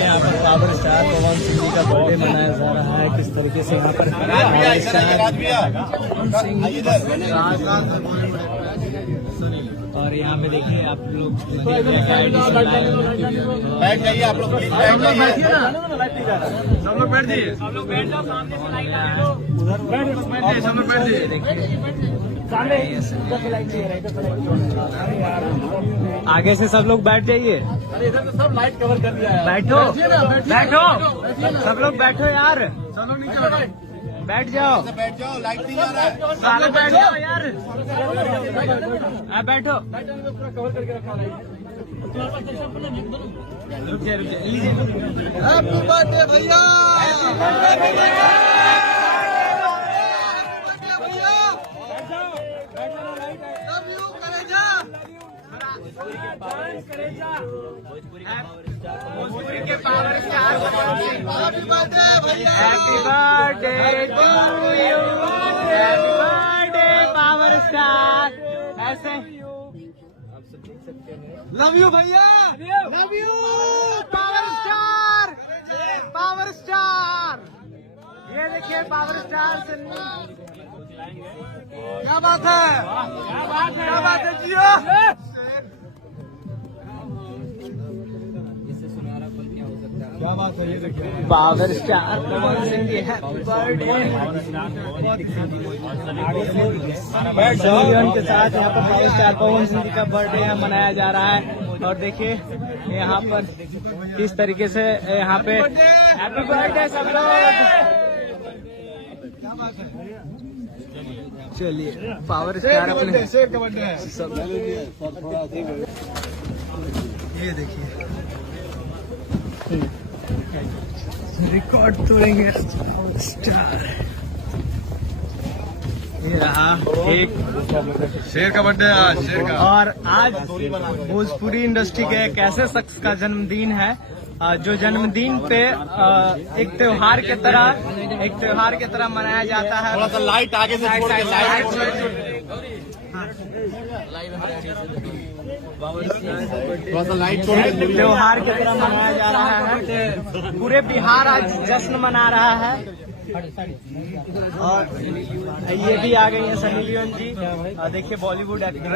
यहाँ पर power star Pawan Singh ji का बर्थडे मनाया जा रहा है। किस तरीके से यहाँ पर और यहाँ पे देखिए आप लोग बैठ जाइए, आप लोग प्लीज बैठ जाइए, सब लोग बैठ जाइए, सब लोग बैठ जाओ, सामने से लाइन लगा दो, उधर बैठ जाइए, सब लोग बैठ जाइए, आगे से सब लोग बैठ जाइए। अरे इधर तो सब लाइट कवर कर दिया है। बैठो बैठो सब लोग बैठो यार, चलो नीचे बैठ जाओ, बैठ जाओ, लाइट नहीं जा रहा है, सारे बैठ जाओ यार, बैठो। पूरा कवर करके रखा है। रुक जाए हैप्पी बर्थडे भैया, भोजपुरी के पावर स्टार हैप्पी बर्थडे भैया, happy birthday to you, happy birthday power star. ऐसे लव यू भैया, love you power star, power star. ये देखिए पावर स्टार से क्या बात है, क्या बात है जियो। क्या बात है, ये देखिए power star Pawan Singh ji happy birthday के साथ यहाँ पर पावर स्टार पवन सिंह जी का बर्थडे मनाया जा रहा है। और देखिए यहाँ पर किस तरीके से यहाँ पे हैप्पी बर्थडे सब लोग। चलिए पावर स्टार अपने शेर का बर्थडे है, ये देखिए रिकॉर्ड तोड़ेंगे स्टार। ये रहा एक शेर का बर्थडे है, शेर का। और आज भोजपुरी इंडस्ट्री के एक ऐसे शख्स का जन्मदिन है जो जन्मदिन पे एक त्योहार के तरह मनाया जाता है। थोड़ा सा लाइट आगे से छोड़ के, लाइट थोड़ा सा लाइट छोड़ के, त्योहार की तरह मनाया जा रहा है। पूरे बिहार आज जश्न मना रहा है। और ये भी आ गई है सनी लियोन जी, देखिए बॉलीवुड एक्ट्रेस।